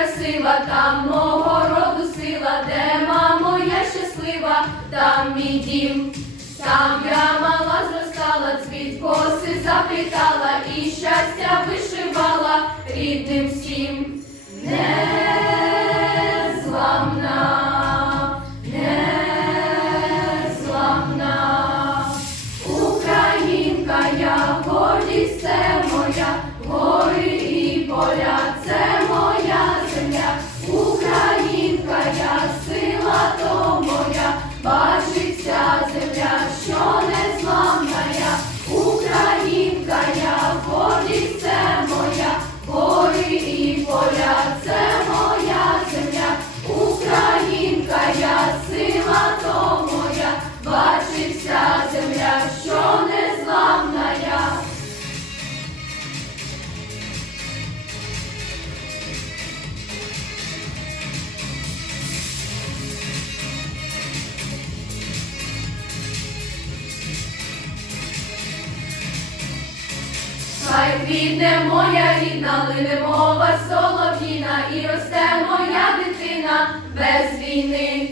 моя сила, там мого роду сила, де мамо я щаслива, там мій дім, там я мала зростала, цвіт коси заплітала і щастя вишивала рідним всім. Не зламна. Українка я, гордість це моя. Хай квітне моя рідна, лине мова солов'їна, і росте моя дитина без війни.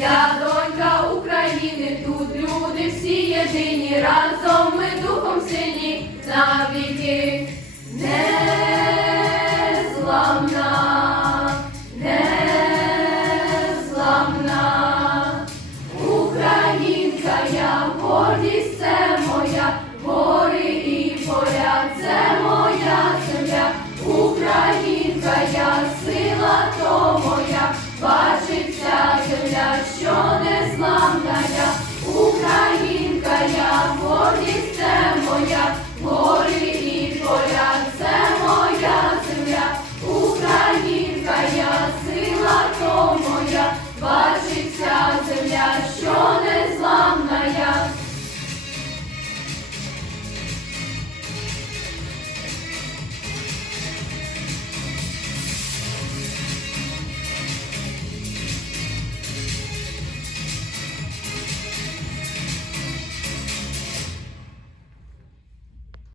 Я донька України, тут люди всі єдині, разом ми духом сині навіки. Незламна, незламна, Українка, я гордість. Бачиться земля, що не